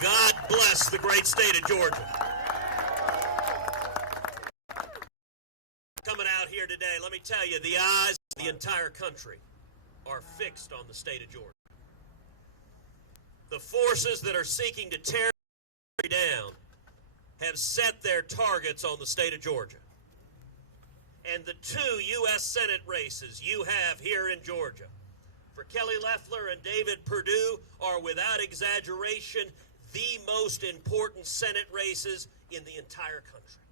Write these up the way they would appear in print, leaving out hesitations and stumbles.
God bless the great state of Georgia. Coming out here today, let me tell you, the eyes of the entire country are fixed on the state of Georgia. The forces that are seeking to tear down have set their targets on the state of Georgia. And the two U.S. Senate races you have here in Georgia for Kelly Loeffler and David Perdue are, without exaggeration, the most important Senate races in the entire country.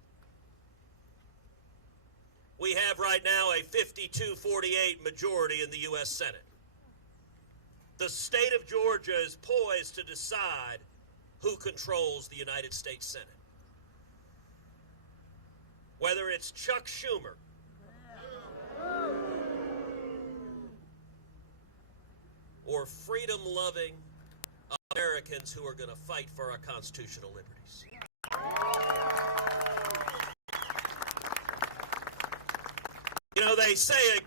We have right now a 52-48 majority in the U.S. Senate. The state of Georgia is poised to decide who controls the United States Senate. Whether it's Chuck Schumer or freedom-loving Americans who are going to fight for our constitutional liberties. You know, they say a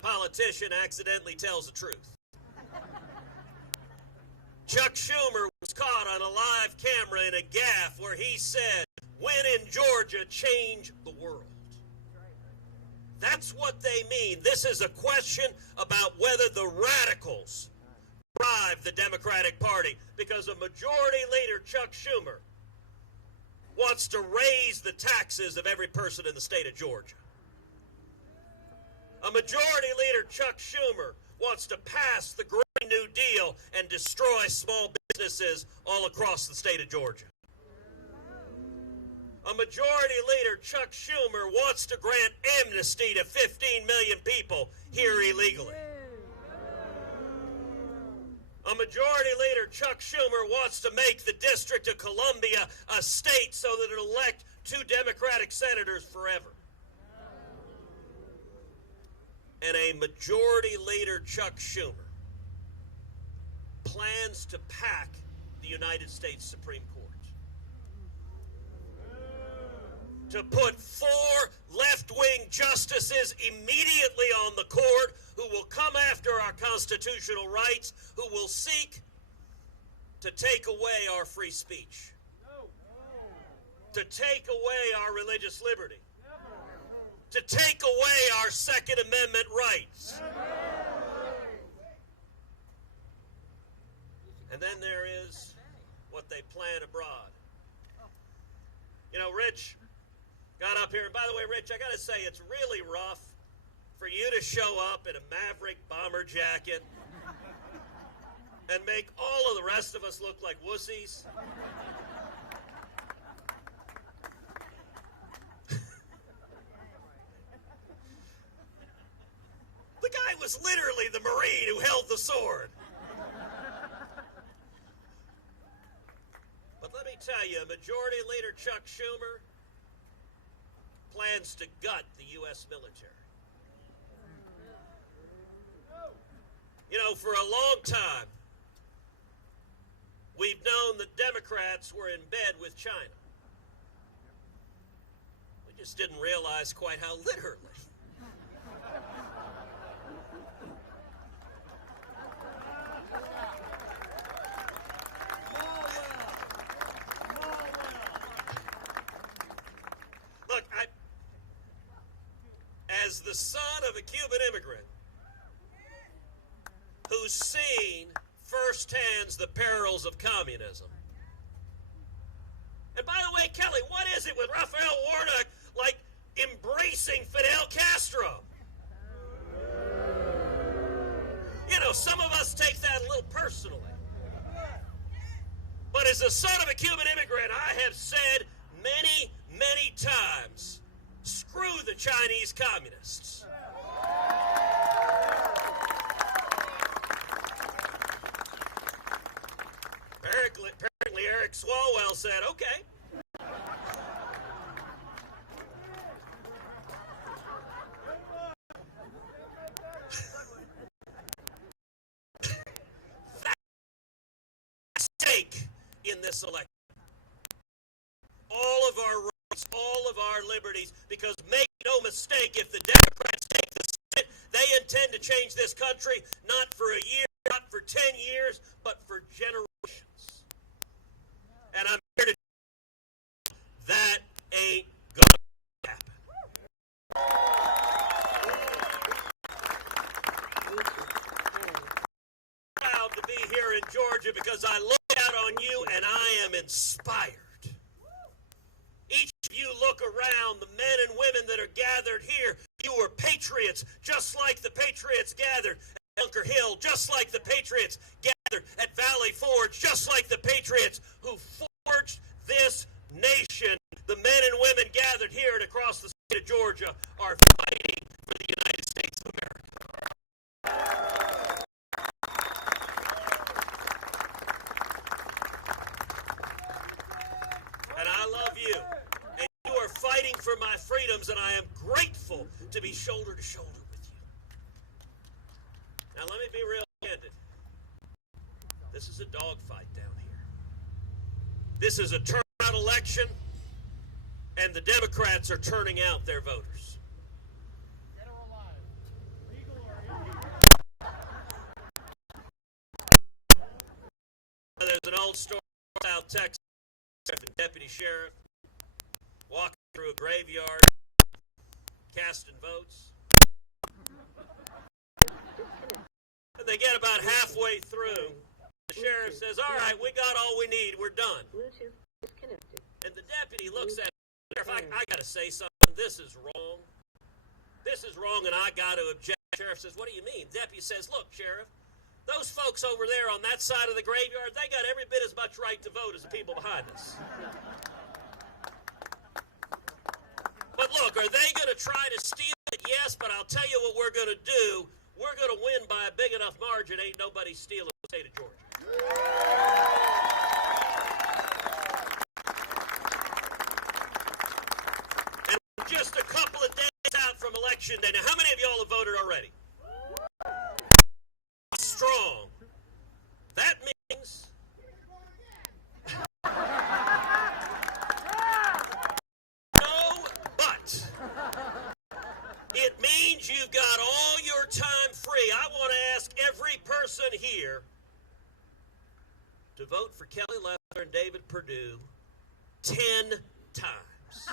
politician accidentally tells the truth. Chuck Schumer was caught on a live camera in a gaffe where he said, "When in Georgia, change the world." That's what they mean. This is a question about whether the radicals drive the Democratic Party, because a majority leader, Chuck Schumer, wants to raise the taxes of every person in the state of Georgia. A majority leader, Chuck Schumer, wants to pass the Green New Deal and destroy small businesses all across the state of Georgia. A majority leader, Chuck Schumer, wants to grant amnesty to 15 million people here illegally. A majority leader, Chuck Schumer, wants to make the District of Columbia a state so that it'll elect 2 Democratic senators forever. And a majority leader, Chuck Schumer, plans to pack the United States Supreme Court. To put 4 left-wing justices immediately on the court who will come after our constitutional rights, who will seek to take away our free speech, to take away our religious liberty, to take away our Second Amendment rights. And then there is what they plan abroad. You know, Rich got up here, and by the way, Rich, I got to say, it's really rough for you to show up in a Maverick bomber jacket and make all of the rest of us look like wussies. The guy was literally the Marine who held the sword. But let me tell you, Majority Leader Chuck Schumer plans to gut the U.S. military. You know, for a long time, we've known that Democrats were in bed with China. We just didn't realize quite how literally. Look, as the son of a Cuban immigrant who's seen firsthand the perils of communism. And by the way, Kelly, what is it with Raphael Warnock like embracing Fidel Castro? You know, some of us take that a little personally. But as a son of a Cuban immigrant, I have said many, many times, screw the Chinese communists. Apparently Eric Swalwell said, okay. That's stake in this election. All of our rights, all of our liberties, because make no mistake, if the Democrats take the Senate, they intend to change this country, not for a year, not for 10 years, but for generations. be here in Georgia because I look out on you and I am inspired. Each of you look around, the men and women that are gathered here, you are patriots, just like the patriots gathered at Bunker Hill, just like the patriots gathered at Valley Forge, just like the patriots who forged this nation. The men and women gathered here and across the state of Georgia are fighting for the United States of America. And I love you. And you are fighting for my freedoms, and I am grateful to be shoulder to shoulder with you. Now let me be real candid. This is a dogfight down here. This is a turnout election, and the Democrats are turning out their voters. Dead or alive, legal or illegal. There's an old story in South Texas, and deputy sheriff walking through a graveyard, casting votes. And they get about halfway through. The sheriff says, "All right, we got all we need. We're done." And the deputy looks at the sheriff. I got to say something. This is wrong. This is wrong, and I got to object. The sheriff says, "What do you mean?" The deputy says, "Look, sheriff, those folks over there on that side of the graveyard, they got every bit as much right to vote as the people behind us. But look, are they going to try to steal it? Yes, but I'll tell you what we're going to do. We're going to win by a big enough margin. Ain't nobody stealing the state of Georgia." And just a couple of days out from Election Day. Now, how many of y'all have voted already? Strong. That means no, but it means you've got all your time free. I want to ask every person here to vote for Kelly Loeffler and David Perdue 10 times.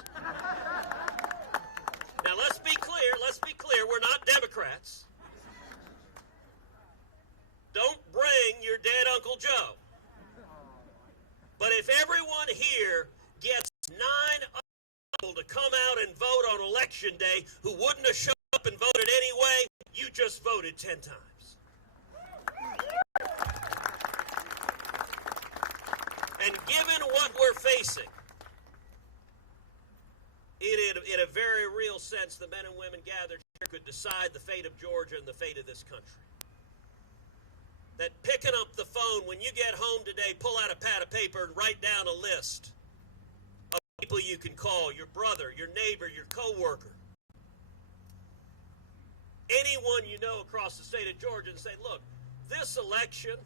Now, let's be clear, we're not Democrats. Don't bring your dead Uncle Joe. But if everyone here gets 9 people to come out and vote on Election Day who wouldn't have showed up and voted anyway, you just voted 10 times. And given what we're facing, in a very real sense, the men and women gathered here could decide the fate of Georgia and the fate of this country. That picking up the phone when you get home today, pull out a pad of paper and write down a list of people you can call, your brother, your neighbor, your coworker, anyone you know across the state of Georgia, and say, look, this election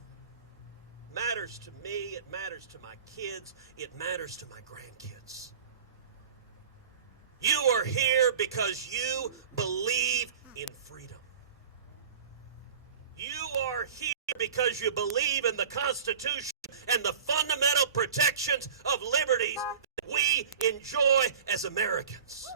matters to me, it matters to my kids, it matters to my grandkids. You are here because you believe in freedom. You are here because you believe in the Constitution and the fundamental protections of liberties that we enjoy as Americans.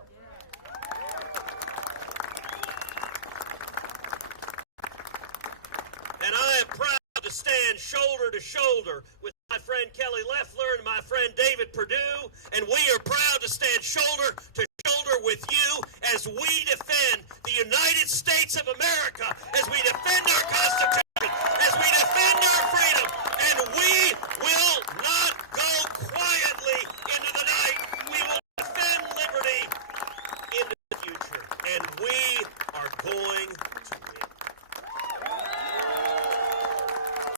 And I am proud to stand shoulder to shoulder with my friend Kelly Loeffler and my friend David Perdue, and we are proud to stand shoulder to shoulder with you as we defend the United States of America, as we defend